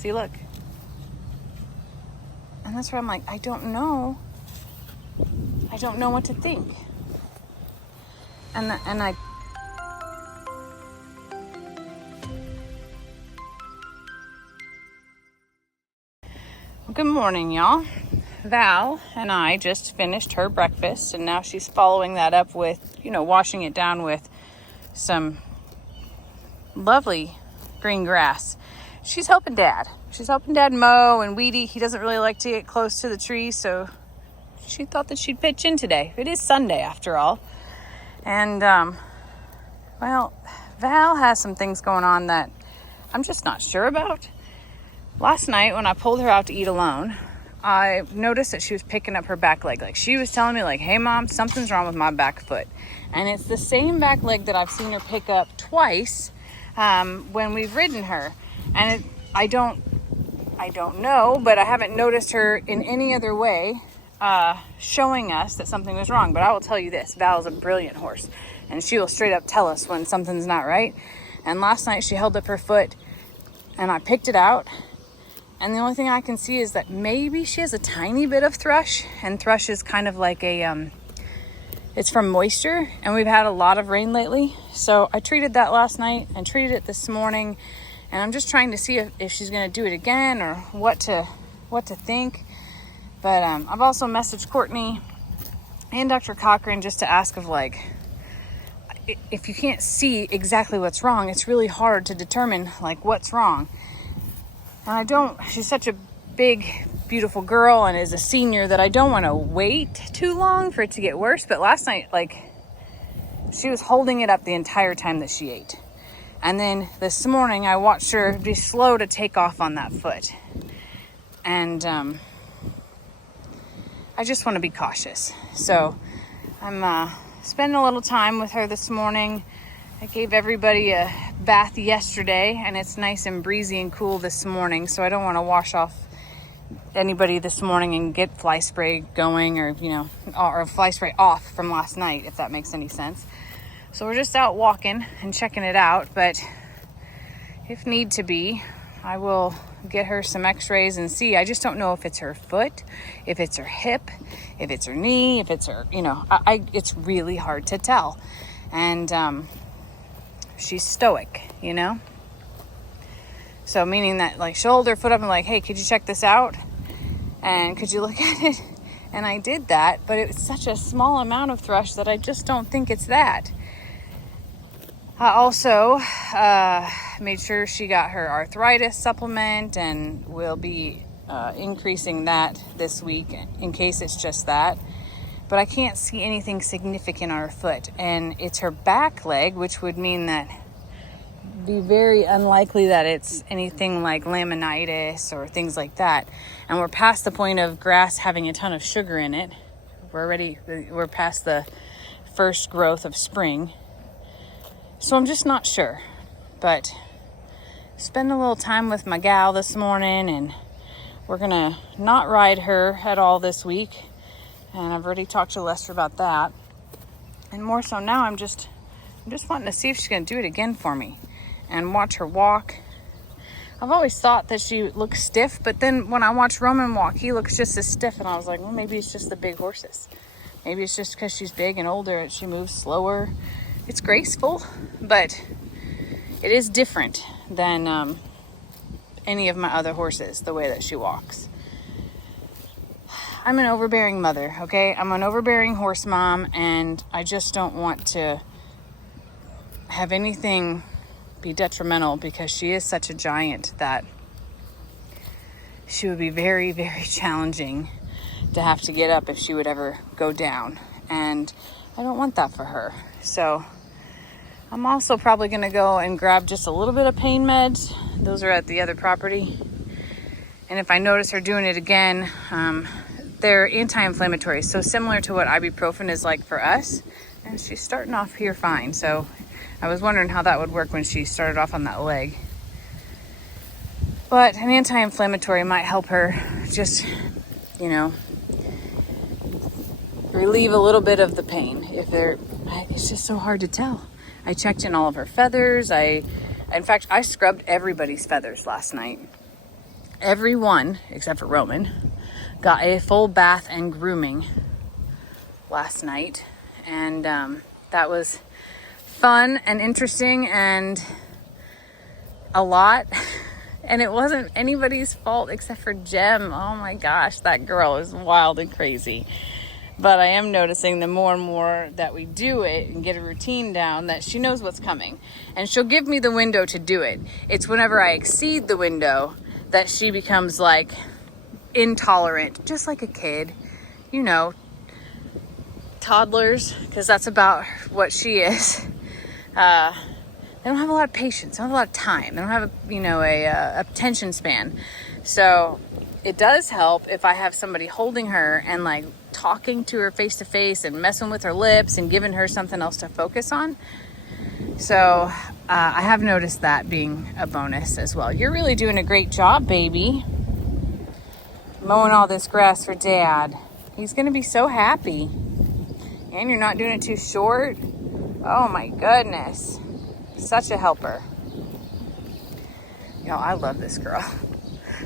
See, look. And that's where I'm like, I don't know what to think. And I Good morning, y'all. Val and I just finished her breakfast, and now she's following that up with, washing it down with some lovely green grass. She's helping Dad. She's helping Dad mow and weedy. He doesn't really like to get close to the trees, so she thought that she'd pitch in today. It is Sunday after all. And, Val has some things going on that I'm just not sure about. Last night when I pulled her out to eat alone, I noticed that she was picking up her back leg. Like, she was telling me, like, hey mom, something's wrong with my back foot. And it's the same back leg that I've seen her pick up twice when we've ridden her. And I don't know, but I haven't noticed her in any other way showing us that something was wrong. But I will tell you this, Val is a brilliant horse, and she will straight up tell us when something's not right. And last night she held up her foot and I picked it out. And the only thing I can see is that maybe she has a tiny bit of thrush, and thrush is kind of like it's from moisture, and we've had a lot of rain lately. So I treated that last night and treated it this morning, and I'm just trying to see if she's going to do it again or what to think. But I've also messaged Courtney and Dr. Cochran just to ask of, like, if you can't see exactly what's wrong, it's really hard to determine, like, what's wrong. And she's such a big, beautiful girl and is a senior that I don't want to wait too long for it to get worse. But last night, like, she was holding it up the entire time that she ate. And then this morning, I watched her be slow to take off on that foot. And I just want to be cautious. So I'm spending a little time with her this morning. I gave everybody a bath yesterday, and it's nice and breezy and cool this morning, so I don't want to wash off anybody this morning and get fly spray going or fly spray off from last night, if that makes any sense. So we're just out walking and checking it out, but if need to be, I will get her some x-rays and see. I just don't know if it's her foot, if it's her hip, if it's her knee, if it's her, it's really hard to tell. And she's stoic, so meaning that, like, she'll hold her foot up and like, hey, could you check this out? And could you look at it? And I did that, but it was such a small amount of thrush that I just don't think it's that. I also made sure she got her arthritis supplement, and we'll be increasing that this week in case it's just that. But I can't see anything significant on her foot. And it's her back leg, which would mean that it'd be very unlikely that it's anything like laminitis or things like that. And we're past the point of grass having a ton of sugar in it. We're past the first growth of spring. So I'm just not sure. But spend a little time with my gal this morning, and we're going to not ride her at all this week. And I've already talked to Lester about that. And more so now, I'm just wanting to see if she's going to do it again for me and watch her walk. I've always thought that she looks stiff, but then when I watch Roman walk, he looks just as stiff. And I was like, well, maybe it's just the big horses. Maybe it's just because she's big and older, she moves slower. It's graceful, but it is different than any of my other horses, the way that she walks. I'm an overbearing mother, okay? I'm an overbearing horse mom, and I just don't want to have anything be detrimental because she is such a giant that she would be very, very challenging to have to get up if she would ever go down. And I don't want that for her. So I'm also probably going to go and grab just a little bit of pain meds. Those are at the other property. And if I notice her doing it again, they're anti-inflammatory, so similar to what ibuprofen is like for us. And she's starting off here fine. So I was wondering how that would work when she started off on that leg. But an anti-inflammatory might help her just, relieve a little bit of the pain. It's just so hard to tell. I checked in all of her feathers. In fact, I scrubbed everybody's feathers last night. everyone, except for Roman, got a full bath and grooming last night. And that was fun and interesting and a lot. And it wasn't anybody's fault except for Jem. Oh my gosh, that girl is wild and crazy. But I am noticing the more and more that we do it and get a routine down, that she knows what's coming. And she'll give me the window to do it. It's whenever I exceed the window that she becomes like intolerant, just like a kid. You know, toddlers, because that's about what she is. They don't have a lot of patience. They don't have a lot of time. They don't have a attention span. So it does help if I have somebody holding her and like talking to her face to face and messing with her lips and giving her something else to focus on. So I have noticed that being a bonus as well. You're really doing a great job, baby. Mowing all this grass for Dad. He's gonna be so happy. And you're not doing it too short. Oh my goodness. Such a helper. I love this girl.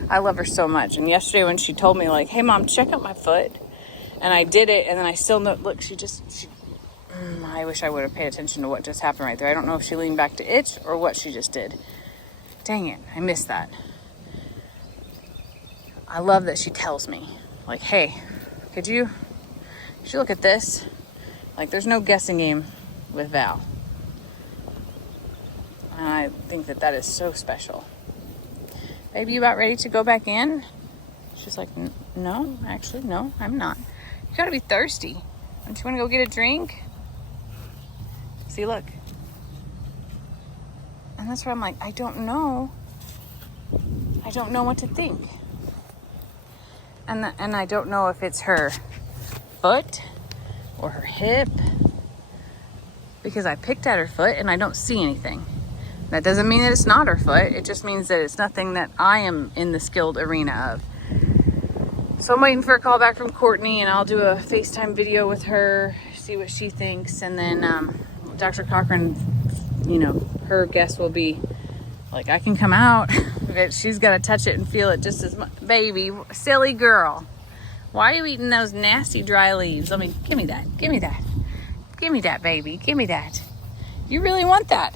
I love her so much. And yesterday when she told me like, hey Mom, check out my foot. And I did it, and then I still know, look, I wish I would have paid attention to what just happened right there. I don't know if she leaned back to itch or what she just did. Dang it, I missed that. I love that she tells me, like, hey, could you look at this? Like, there's no guessing game with Val. And I think that is so special. Baby, you about ready to go back in? She's like, no, actually, no, I'm not. You gotta be thirsty. Don't you want to go get a drink? See, look. And that's where I'm like, I don't know what to think. And I don't know if it's her foot or her hip, because I picked at her foot and I don't see anything. That doesn't mean that it's not her foot. It just means that it's nothing that I am in the skilled arena of. So I'm waiting for a call back from Courtney, and I'll do a FaceTime video with her, see what she thinks. And then Dr. Cochran, her guess will be like, I can come out, but she's got to touch it and feel it just as much. Baby, silly girl. Why are you eating those nasty dry leaves? I mean, give me that. Give me that. Give me that, baby. Give me that. You really want that.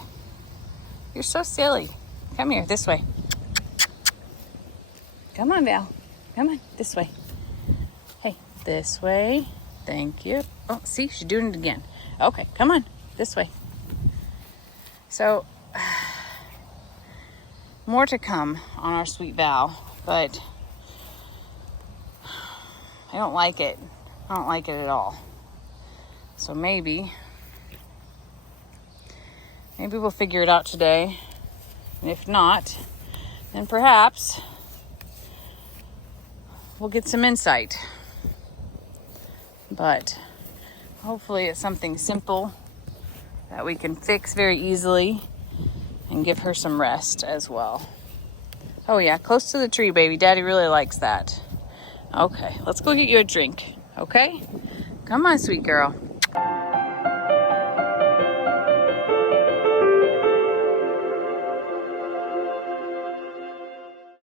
You're so silly. Come here, this way. Come on, Val. Come on, this way. Hey, this way. Thank you. Oh, see, she's doing it again. Okay, come on, this way. So, more to come on our sweet Val, but I don't like it. I don't like it at all. So maybe we'll figure it out today. And if not, then perhaps we'll get some insight. But hopefully it's something simple that we can fix very easily and give her some rest as well. Oh yeah, close to the tree, baby. Daddy really likes that. Okay, let's go get you a drink, okay? Come on, sweet girl.